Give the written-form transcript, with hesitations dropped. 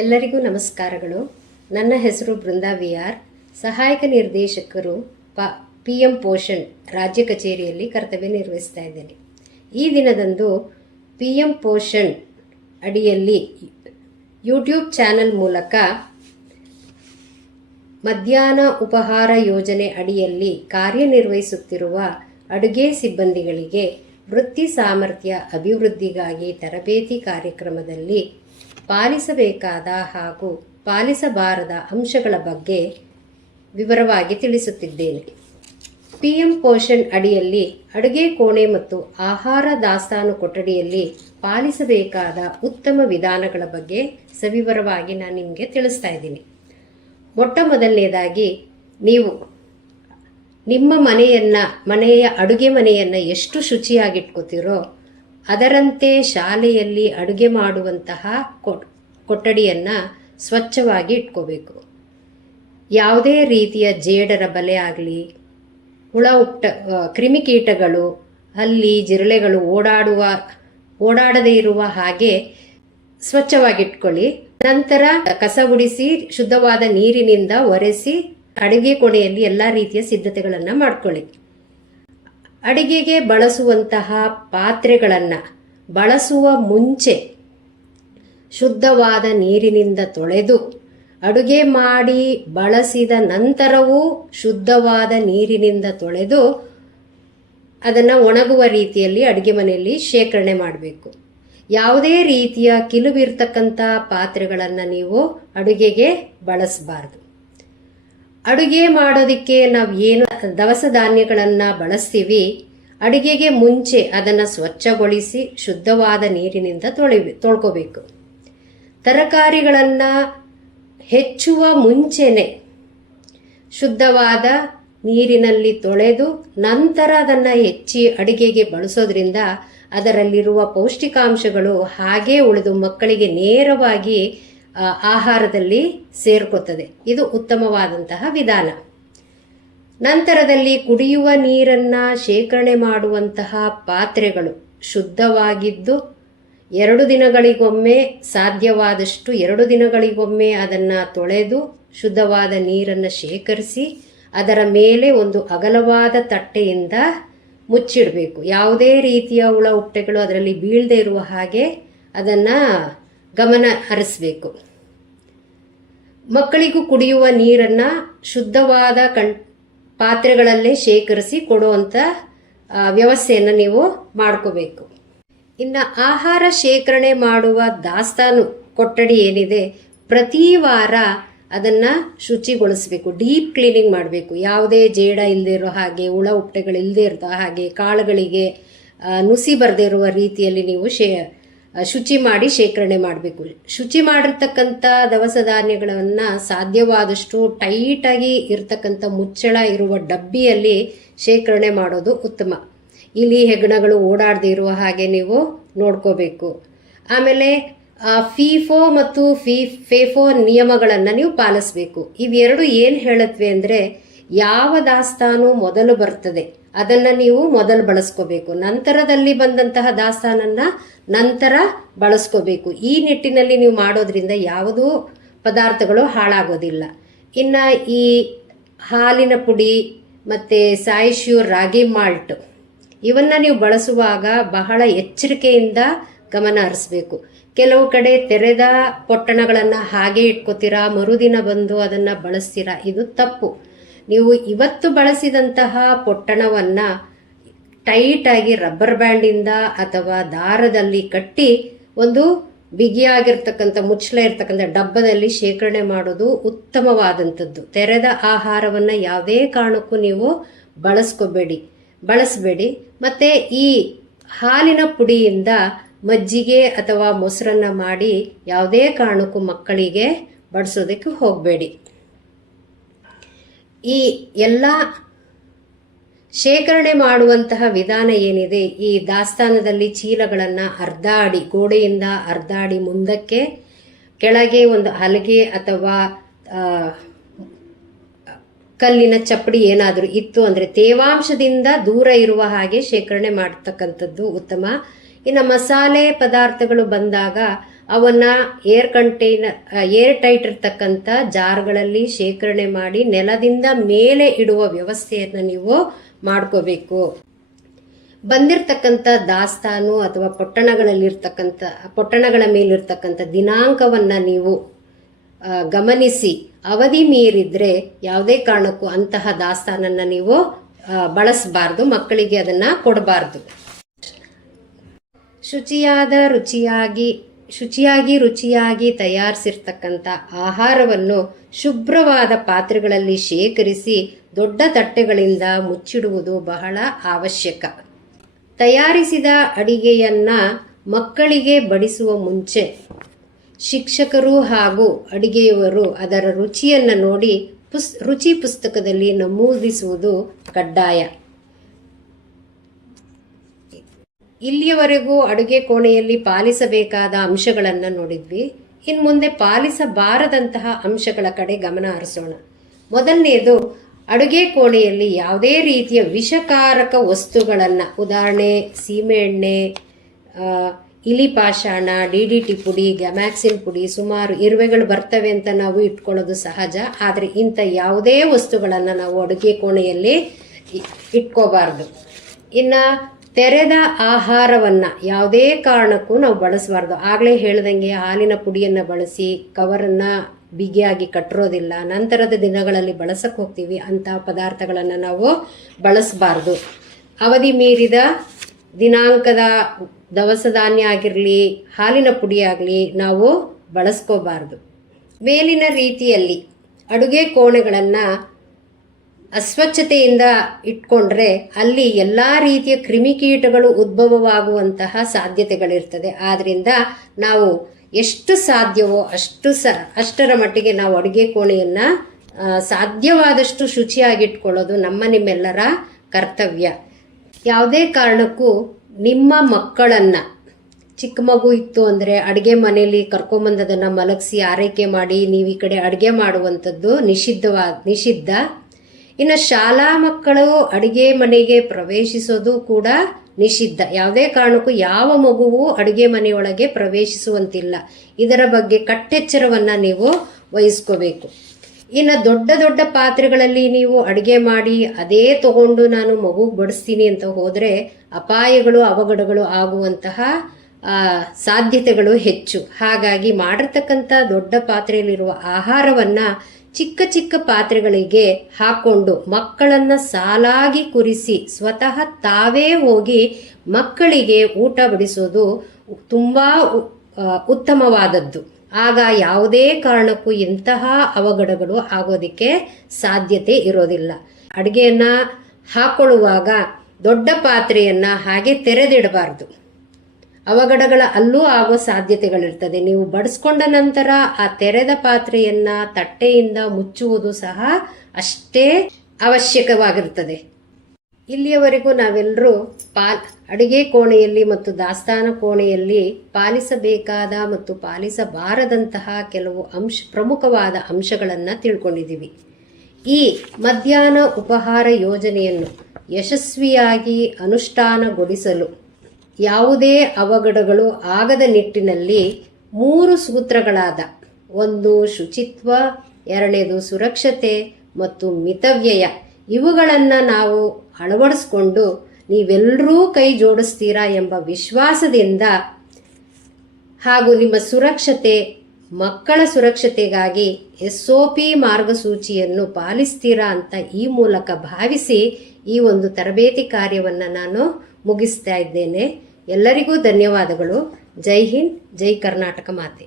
ಎಲ್ಲರಿಗೂ ನಮಸ್ಕಾರಗಳು. ನನ್ನ ಹೆಸರು ಬೃಂದಾ ವಿಆರ್, ಸಹಾಯಕ ನಿರ್ದೇಶಕರು PM ಪೋಷಣ್ ರಾಜ್ಯ ಕಚೇರಿಯಲ್ಲಿ ಕರ್ತವ್ಯ ನಿರ್ವಹಿಸ್ತಾ ಇದ್ದೇನೆ. ಈ ದಿನದಂದು PM ಪೋಷಣ್ ಅಡಿಯಲ್ಲಿ ಯೂಟ್ಯೂಬ್ ಚಾನೆಲ್ ಮೂಲಕ ಮಧ್ಯಾಹ್ನ ಉಪಹಾರ ಯೋಜನೆ ಅಡಿಯಲ್ಲಿ ಕಾರ್ಯನಿರ್ವಹಿಸುತ್ತಿರುವ ಅಡುಗೆ ಸಿಬ್ಬಂದಿಗಳಿಗೆ ವೃತ್ತಿ ಸಾಮರ್ಥ್ಯ ಅಭಿವೃದ್ಧಿಗಾಗಿ ತರಬೇತಿ ಕಾರ್ಯಕ್ರಮದಲ್ಲಿ ಪಾಲಿಸಬೇಕಾದ ಹಾಗೂ ಪಾಲಿಸಬಾರದ ಅಂಶಗಳ ಬಗ್ಗೆ ವಿವರವಾಗಿ ತಿಳಿಸುತ್ತಿದ್ದೇನೆ. PM ಪೋಷಣ್ ಅಡಿಯಲ್ಲಿ ಅಡುಗೆ ಕೋಣೆ ಮತ್ತು ಆಹಾರ ದಾಸ್ತಾನು ಕೊಠಡಿಯಲ್ಲಿ ಪಾಲಿಸಬೇಕಾದ ಉತ್ತಮ ವಿಧಾನಗಳ ಬಗ್ಗೆ ಸವಿವರವಾಗಿ ನಾನು ನಿಮಗೆ ತಿಳಿಸ್ತಾ ಇದ್ದೀನಿ. ಮೊಟ್ಟ ಮೊದಲನೇದಾಗಿ, ನೀವು ನಿಮ್ಮ ಮನೆಯ ಅಡುಗೆ ಮನೆಯನ್ನು ಎಷ್ಟು ಶುಚಿಯಾಗಿಟ್ಕೋತೀರೋ ಅದರಂತೆ ಶಾಲೆಯಲ್ಲಿ ಅಡುಗೆ ಮಾಡುವಂತಹ ಕೊಠಡಿಯನ್ನು ಸ್ವಚ್ಛವಾಗಿ ಇಟ್ಕೋಬೇಕು. ಯಾವುದೇ ರೀತಿಯ ಜೇಡರ ಬಲೆ ಆಗಲಿ, ಕ್ರಿಮಿಕೀಟಗಳು, ಹಲ್ಲಿ ಜಿರಳೆಗಳು ಓಡಾಡದೇ ಇರುವ ಹಾಗೆ ಸ್ವಚ್ಛವಾಗಿಟ್ಕೊಳ್ಳಿ. ನಂತರ ಕಸ ಗುಡಿಸಿ ಶುದ್ಧವಾದ ನೀರಿನಿಂದ ಒರೆಸಿ ಅಡುಗೆ ಕೋಣೆಯಲ್ಲಿ ಎಲ್ಲ ರೀತಿಯ ಸಿದ್ಧತೆಗಳನ್ನು ಮಾಡಿಕೊಳ್ಳಿ. ಅಡಿಗೆಗೆ ಬಳಸುವಂತಹ ಪಾತ್ರೆಗಳನ್ನು ಬಳಸುವ ಮುಂಚೆ ಶುದ್ಧವಾದ ನೀರಿನಿಂದ ತೊಳೆದು, ಅಡುಗೆ ಮಾಡಿ ಬಳಸಿದ ನಂತರವೂ ಶುದ್ಧವಾದ ನೀರಿನಿಂದ ತೊಳೆದು ಅದನ್ನು ಒಣಗುವ ರೀತಿಯಲ್ಲಿ ಅಡುಗೆ ಮನೆಯಲ್ಲಿ ಶೇಖರಣೆ ಮಾಡಬೇಕು. ಯಾವುದೇ ರೀತಿಯ ಕಿಲುಬಿರ್ತಕ್ಕಂಥ ಪಾತ್ರೆಗಳನ್ನು ನೀವು ಅಡುಗೆಗೆ ಬಳಸಬಾರ್ದು. ಅಡುಗೆ ಮಾಡೋದಕ್ಕೆ ನಾವು ಏನು ದವಸ ಧಾನ್ಯಗಳನ್ನು ಬಳಸ್ತೀವಿ, ಅಡುಗೆಗೆ ಮುಂಚೆ ಅದನ್ನು ಸ್ವಚ್ಛಗೊಳಿಸಿ ಶುದ್ಧವಾದ ನೀರಿನಿಂದ ತೊಳ್ಕೋಬೇಕು. ತರಕಾರಿಗಳನ್ನು ಹೆಚ್ಚುವ ಮುಂಚೆನೆ ಶುದ್ಧವಾದ ನೀರಿನಲ್ಲಿ ತೊಳೆದು ನಂತರ ಅದನ್ನು ಹೆಚ್ಚಿ ಅಡುಗೆಗೆ ಬಳಸೋದ್ರಿಂದ ಅದರಲ್ಲಿರುವ ಪೌಷ್ಟಿಕಾಂಶಗಳು ಹಾಗೇ ಉಳಿದು ಮಕ್ಕಳಿಗೆ ನೇರವಾಗಿ ಆಹಾರದಲ್ಲಿ ಸೇರ್ಕೋತದೆ. ಇದು ಉತ್ತಮವಾದಂತಹ ವಿಧಾನ. ನಂತರದಲ್ಲಿ ಕುಡಿಯುವ ನೀರನ್ನು ಶೇಖರಣೆ ಮಾಡುವಂತಹ ಪಾತ್ರೆಗಳು ಶುದ್ಧವಾಗಿದ್ದು 2 ದಿನಗಳಿಗೊಮ್ಮೆ, ಸಾಧ್ಯವಾದಷ್ಟು 2 ದಿನಗಳಿಗೊಮ್ಮೆ ಅದನ್ನು ತೊಳೆದು ಶುದ್ಧವಾದ ನೀರನ್ನು ಶೇಖರಿಸಿ ಅದರ ಮೇಲೆ ಒಂದು ಅಗಲವಾದ ತಟ್ಟೆಯಿಂದ ಮುಚ್ಚಿಡಬೇಕು. ಯಾವುದೇ ರೀತಿಯ ಹುಳ ಹುಪ್ಪಟೆಗಳು ಅದರಲ್ಲಿ ಬೀಳದೇ ಇರುವ ಹಾಗೆ ಅದನ್ನು ಗಮನ ಹರಿಸಬೇಕು. ಮಕ್ಕಳಿಗೂ ಕುಡಿಯುವ ನೀರನ್ನು ಶುದ್ಧವಾದ ಪಾತ್ರೆಗಳಲ್ಲೇ ಶೇಖರಿಸಿ ಕೊಡುವಂಥ ವ್ಯವಸ್ಥೆಯನ್ನು ನೀವು ಮಾಡ್ಕೋಬೇಕು. ಇನ್ನು ಆಹಾರ ಶೇಖರಣೆ ಮಾಡುವ ದಾಸ್ತಾನು ಕೊಠಡಿ ಏನಿದೆ, ಪ್ರತಿ ವಾರ ಅದನ್ನು ಶುಚಿಗೊಳಿಸಬೇಕು, ಡೀಪ್ ಕ್ಲೀನಿಂಗ್ ಮಾಡಬೇಕು. ಯಾವುದೇ ಜೇಡ ಇಲ್ಲದೆ ಇರೋ ಹಾಗೆ, ಹುಳ ಹುಪ್ಪಟೆಗಳು ಇಲ್ಲದೆ ಇರೋ ಹಾಗೆ, ಕಾಳುಗಳಿಗೆ ನುಸಿ ಬರದೇ ಇರುವ ರೀತಿಯಲ್ಲಿ ನೀವು ಶುಚಿ ಮಾಡಿ ಶೇಖರಣೆ ಮಾಡಬೇಕು. ಶುಚಿ ಮಾಡಿರ್ತಕ್ಕಂಥ ದವಸ ಧಾನ್ಯಗಳನ್ನು ಸಾಧ್ಯವಾದಷ್ಟು ಟೈಟಾಗಿ ಇರ್ತಕ್ಕಂಥ ಮುಚ್ಚಳ ಇರುವ ಡಬ್ಬಿಯಲ್ಲಿ ಶೇಖರಣೆ ಮಾಡೋದು ಉತ್ತಮ. ಇಲಿ ಹೆಗ್ಗಣಗಳು ಓಡಾಡದೇ ಇರುವ ಹಾಗೆ ನೀವು ನೋಡ್ಕೋಬೇಕು. ಆಮೇಲೆ FIFO ಮತ್ತು FEFO ನಿಯಮಗಳನ್ನು ನೀವು ಪಾಲಿಸಬೇಕು. ಇವೆರಡು ಏನು ಹೇಳುತ್ತವೆ ಅಂದರೆ, ಯಾವ ದಾಸ್ತಾನು ಮೊದಲು ಬರ್ತದೆ ಅದನ್ನು ನೀವು ಮೊದಲು ಬಳಸ್ಕೋಬೇಕು, ನಂತರದಲ್ಲಿ ಬಂದಂತಹ ದಾಸ್ತಾನನ್ನ ನಂತರ ಬಳಸ್ಕೋಬೇಕು. ಈ ನಿಟ್ಟಿನಲ್ಲಿ ನೀವು ಮಾಡೋದ್ರಿಂದ ಯಾವುದೂ ಪದಾರ್ಥಗಳು ಹಾಳಾಗೋದಿಲ್ಲ. ಇನ್ನು ಈ ಹಾಲಿನ ಪುಡಿ ಮತ್ತು ಸಾಯಿಶ್ಯೂರ್ ರಾಗಿ ಮಾಲ್ಟ್ ಇವನ್ನು ನೀವು ಬಳಸುವಾಗ ಬಹಳ ಎಚ್ಚರಿಕೆಯಿಂದ ಗಮನ ಹರಿಸಬೇಕು. ಕೆಲವು ಕಡೆ ತೆರೆದ ಪೊಟ್ಟಣಗಳನ್ನು ಹಾಗೆ ಇಟ್ಕೋತೀರಾ, ಮರುದಿನ ಬಂದು ಅದನ್ನು ಬಳಸ್ತೀರಾ. ಇದು ತಪ್ಪು. ನೀವು ಇವತ್ತು ಬಳಸಿದಂತಹ ಪೊಟ್ಟಣವನ್ನು ಟೈಟಾಗಿ ರಬ್ಬರ್ ಬ್ಯಾಂಡಿಂದ ಅಥವಾ ದಾರದಲ್ಲಿ ಕಟ್ಟಿ ಒಂದು ಬಿಗಿಯಾಗಿರ್ತಕ್ಕಂಥ ಮುಚ್ಚಳ ಇರ್ತಕ್ಕಂಥ ಡಬ್ಬದಲ್ಲಿ ಶೇಖರಣೆ ಮಾಡೋದು ಉತ್ತಮವಾದಂಥದ್ದು. ತೆರೆದ ಆಹಾರವನ್ನು ಯಾವುದೇ ಕಾರಣಕ್ಕೂ ನೀವು ಬಳಸಬೇಡಿ. ಮತ್ತೆ ಈ ಹಾಲಿನ ಪುಡಿಯಿಂದ ಮಜ್ಜಿಗೆ ಅಥವಾ ಮೊಸರನ್ನ ಮಾಡಿ ಯಾವುದೇ ಕಾರಣಕ್ಕೂ ಮಕ್ಕಳಿಗೆ ಬಡಿಸೋದಕ್ಕೆ ಹೋಗಬೇಡಿ. ಈ ಎಲ್ಲ ಶೇಖರಣೆ ಮಾಡುವಂತಹ ವಿಧಾನ ಏನಿದೆ, ಈ ದಾಸ್ತಾನದಲ್ಲಿ ಚೀಲಗಳನ್ನು ಗೋಡೆಯಿಂದ ಅರ್ಧ ಅಡಿ ಮುಂದಕ್ಕೆ ಕೆಳಗೆ ಒಂದು ಹಲಗೆ ಅಥವಾ ಕಲ್ಲಿನ ಚಪ್ಪಡಿ ಏನಾದರೂ ಇತ್ತು ಅಂದರೆ ತೇವಾಂಶದಿಂದ ದೂರ ಇರುವ ಹಾಗೆ ಶೇಖರಣೆ ಮಾಡತಕ್ಕಂಥದ್ದು ಉತ್ತಮ. ಇನ್ನು ಮಸಾಲೆ ಪದಾರ್ಥಗಳು ಬಂದಾಗ ಅವನ್ನ ಏರ್ ಟೈಟ್ ಇರ್ತಕ್ಕಂಥ ಜಾರ್ಗಳಲ್ಲಿ ಶೇಖರಣೆ ಮಾಡಿ ನೆಲದಿಂದ ಮೇಲೆ ಇಡುವ ವ್ಯವಸ್ಥೆಯನ್ನು ನೀವು ಮಾಡ್ಕೋಬೇಕು. ಬಂದಿರತಕ್ಕಂಥ ದಾಸ್ತಾನು ಅಥವಾ ಪೊಟ್ಟಣಗಳ ಮೇಲಿರ್ತಕ್ಕಂಥ ದಿನಾಂಕವನ್ನ ನೀವು ಗಮನಿಸಿ ಅವಧಿ ಮೀರಿದ್ರೆ ಯಾವುದೇ ಕಾರಣಕ್ಕೂ ಅಂತಹ ದಾಸ್ತಾನನ್ನ ನೀವು ಬಳಸಬಾರ್ದು, ಮಕ್ಕಳಿಗೆ ಅದನ್ನ ಕೊಡಬಾರ್ದು. ಶುಚಿಯಾಗಿ ರುಚಿಯಾಗಿ ತಯಾರಿಸಿರ್ತಕ್ಕಂಥ ಆಹಾರವನ್ನು ಶುಭ್ರವಾದ ಪಾತ್ರೆಗಳಲ್ಲಿ ಶೇಖರಿಸಿ ದೊಡ್ಡ ತಟ್ಟೆಗಳಿಂದ ಮುಚ್ಚಿಡುವುದು ಬಹಳ ಅವಶ್ಯಕ. ತಯಾರಿಸಿದ ಅಡಿಗೆಯನ್ನ ಮಕ್ಕಳಿಗೆ ಬಡಿಸುವ ಮುಂಚೆ ಶಿಕ್ಷಕರು ಹಾಗೂ ಅಡಿಗೆಯವರು ಅದರ ರುಚಿಯನ್ನು ನೋಡಿ ರುಚಿ ಪುಸ್ತಕದಲ್ಲಿ ನಮೂದಿಸುವುದು ಕಡ್ಡಾಯ. ಇಲ್ಲಿಯವರೆಗೂ ಅಡುಗೆ ಕೋಣೆಯಲ್ಲಿ ಪಾಲಿಸಬೇಕಾದ ಅಂಶಗಳನ್ನು ನೋಡಿದ್ವಿ. ಇನ್ನು ಮುಂದೆ ಪಾಲಿಸಬಾರದಂತಹ ಅಂಶಗಳ ಕಡೆ ಗಮನ ಹರಿಸೋಣ. ಮೊದಲನೆಯದು, ಅಡುಗೆ ಕೋಣೆಯಲ್ಲಿ ಯಾವುದೇ ರೀತಿಯ ವಿಷಕಾರಕ ವಸ್ತುಗಳನ್ನ, ಉದಾಹರಣೆ ಸೀಮೆಎಣ್ಣೆ, ಇಲಿ ಪಾಷಾಣ, DDT ಪುಡಿ, ಗ್ಯಾಮ್ಯಾಕ್ಸಿನ್ ಪುಡಿ, ಸುಮಾರು ಇರುವೆಗಳು ಬರ್ತವೆ ಅಂತ ನಾವು ಇಟ್ಕೊಳ್ಳೋದು ಸಹಜ. ಆದರೆ ಇಂಥ ಯಾವುದೇ ವಸ್ತುಗಳನ್ನು ನಾವು ಅಡುಗೆ ಕೋಣೆಯಲ್ಲಿ ಇಟ್ಕೋಬಾರ್ದು. ಇನ್ನು ತೆರೆದ ಆಹಾರವನ್ನ ಯಾವುದೇ ಕಾರಣಕ್ಕೂ ನಾವು ಬಳಸಬಾರ್ದು. ಆಗಲೇ ಹೇಳ್ದಂಗೆ ಹಾಲಿನ ಪುಡಿಯನ್ನು ಬಳಸಿ ಕವರನ್ನ ಬಿಗಿಯಾಗಿ ಕಟ್ಟಿರೋದಿಲ್ಲ, ನಂತರದ ದಿನಗಳಲ್ಲಿ ಬಳಸಕ್ಕೆ ಹೋಗ್ತೀವಿ, ಅಂತಹ ಪದಾರ್ಥಗಳನ್ನು ನಾವು ಬಳಸಬಾರ್ದು. ಅವಧಿ ಮೀರಿದ ದಿನಾಂಕದ ದವಸ ಧಾನ್ಯ ಆಗಿರಲಿ, ಹಾಲಿನ ಪುಡಿ ಆಗಲಿ ನಾವು ಬಳಸ್ಕೋಬಾರ್ದು. ಮೇಲಿನ ರೀತಿಯಲ್ಲಿ ಅಡುಗೆ ಕೋಣೆಗಳನ್ನು ಅಸ್ವಚ್ಛತೆಯಿಂದ ಇಟ್ಕೊಂಡ್ರೆ ಅಲ್ಲಿ ಎಲ್ಲ ರೀತಿಯ ಕ್ರಿಮಿಕೀಟಗಳು ಉದ್ಭವವಾಗುವಂತಹ ಸಾಧ್ಯತೆಗಳಿರ್ತದೆ. ಆದ್ರಿಂದ ನಾವು ಎಷ್ಟು ಸಾಧ್ಯವೋ ಅಷ್ಟರ ಮಟ್ಟಿಗೆ ನಾವು ಅಡುಗೆ ಕೋಣೆಯನ್ನ ಸಾಧ್ಯವಾದಷ್ಟು ಶುಚಿಯಾಗಿಟ್ಕೊಳ್ಳೋದು ನಿಮ್ಮೆಲ್ಲರ ಕರ್ತವ್ಯ. ಯಾವುದೇ ಕಾರಣಕ್ಕೂ ನಿಮ್ಮ ಮಕ್ಕಳನ್ನ, ಚಿಕ್ಕ ಮಗು ಇತ್ತು ಅಂದ್ರೆ ಅಡುಗೆ ಮನೆಯಲ್ಲಿ ಕರ್ಕೊಂಬಂದದನ್ನ ಮಲಗಿಸಿ ಆರೈಕೆ ಮಾಡಿ ನೀವು ಈ ಕಡೆ ಅಡುಗೆ ಮಾಡುವಂಥದ್ದು ನಿಷಿದ್ಧ. ಇನ್ನು ಶಾಲಾ ಮಕ್ಕಳು ಅಡುಗೆ ಮನೆಗೆ ಪ್ರವೇಶಿಸೋದು ಕೂಡ ನಿಷಿದ್ಧ. ಯಾವುದೇ ಕಾರಣಕ್ಕೂ ಯಾವ ಮಗುವು ಅಡುಗೆ ಮನೆಯೊಳಗೆ ಪ್ರವೇಶಿಸುವಂತಿಲ್ಲ. ಇದರ ಬಗ್ಗೆ ಕಟ್ಟೆಚ್ಚರವನ್ನ ನೀವು ವಹಿಸ್ಕೋಬೇಕು. ಇನ್ನು ದೊಡ್ಡ ದೊಡ್ಡ ಪಾತ್ರೆಗಳಲ್ಲಿ ನೀವು ಅಡುಗೆ ಮಾಡಿ ಅದೇ ತಗೊಂಡು ನಾನು ಮಗುಗೆ ಬಡಿಸ್ತೀನಿ ಅಂತ ಹೋದ್ರೆ ಅಪಾಯಗಳು, ಅವಘಡಗಳು ಆಗುವಂತಹ ಸಾಧ್ಯತೆಗಳು ಹೆಚ್ಚು. ಹಾಗಾಗಿ ಮಾಡಿರ್ತಕ್ಕಂಥ ದೊಡ್ಡ ಪಾತ್ರೆಯಲ್ಲಿರುವ ಆಹಾರವನ್ನ ಚಿಕ್ಕ ಚಿಕ್ಕ ಪಾತ್ರೆಗಳಿಗೆ ಹಾಕೊಂಡು ಮಕ್ಕಳನ್ನ ಸಾಲಾಗಿ ಕೂರಿಸಿ ಸ್ವತಃ ತಾವೇ ಹೋಗಿ ಮಕ್ಕಳಿಗೆ ಊಟ ಬಡಿಸೋದು ತುಂಬಾ ಉತ್ತಮವಾದದ್ದು. ಆಗ ಯಾವುದೇ ಕಾರಣಕ್ಕೂ ಇಂತಹ ಅವಘಡಗಳು ಆಗೋದಿಕ್ಕೆ ಸಾಧ್ಯತೆ ಇರೋದಿಲ್ಲ. ಅಡುಗೆಯನ್ನ ಹಾಕೊಳ್ಳುವಾಗ ದೊಡ್ಡ ಪಾತ್ರೆಯನ್ನ ಹಾಗೆ ತೆರೆದಿಡಬಾರ್ದು. ಅವಘಡಗಳ ಅಲ್ಲೂ ಆಗೋ ಸಾಧ್ಯತೆಗಳಿರ್ತದೆ. ನೀವು ಬಡಿಸ್ಕೊಂಡ ನಂತರ ಆ ತೆರೆದ ಪಾತ್ರೆಯನ್ನ ತಟ್ಟೆಯಿಂದ ಮುಚ್ಚುವುದು ಸಹ ಅಷ್ಟೇ ಅವಶ್ಯಕವಾಗಿರುತ್ತದೆ. ಇಲ್ಲಿಯವರೆಗೂ ನಾವೆಲ್ಲರೂ ಅಡುಗೆ ಕೋಣೆಯಲ್ಲಿ ಮತ್ತು ದಾಸ್ತಾನು ಕೋಣೆಯಲ್ಲಿ ಪಾಲಿಸಬೇಕಾದ ಮತ್ತು ಪಾಲಿಸಬಾರದಂತಹ ಕೆಲವು ಪ್ರಮುಖವಾದ ಅಂಶಗಳನ್ನು ತಿಳ್ಕೊಂಡಿದ್ದೀವಿ. ಈ ಮಧ್ಯಾಹ್ನ ಉಪಹಾರ ಯೋಜನೆಯನ್ನು ಯಶಸ್ವಿಯಾಗಿ ಅನುಷ್ಠಾನಗೊಳಿಸಲು ಯಾವುದೇ ಅವಘಡಗಳು ಆಗದ ನಿಟ್ಟಿನಲ್ಲಿ 3 ಸೂತ್ರಗಳಾದ 1 ಶುಚಿತ್ವ, 2 ಸುರಕ್ಷತೆ ಮತ್ತು ಮಿತವ್ಯಯ ಇವುಗಳನ್ನು ನಾವು ಅಳವಡಿಸ್ಕೊಂಡು ನೀವೆಲ್ಲರೂ ಕೈ ಜೋಡಿಸ್ತೀರಾ ಎಂಬ ವಿಶ್ವಾಸದಿಂದ ಹಾಗೂ ನಿಮ್ಮ ಸುರಕ್ಷತೆ, ಮಕ್ಕಳ ಸುರಕ್ಷತೆಗಾಗಿ SOP ಮಾರ್ಗಸೂಚಿಯನ್ನು ಪಾಲಿಸ್ತೀರಾ ಅಂತ ಈ ಮೂಲಕ ಭಾವಿಸಿ ಈ ಒಂದು ತರಬೇತಿ ಕಾರ್ಯವನ್ನು ನಾನು ಮುಗಿಸ್ತಾ ಇದ್ದೇನೆ. ಎಲ್ಲರಿಗೂ ಧನ್ಯವಾದಗಳು. ಜೈ ಹಿಂದ್, ಜೈ ಕರ್ನಾಟಕ ಮಾತೆ.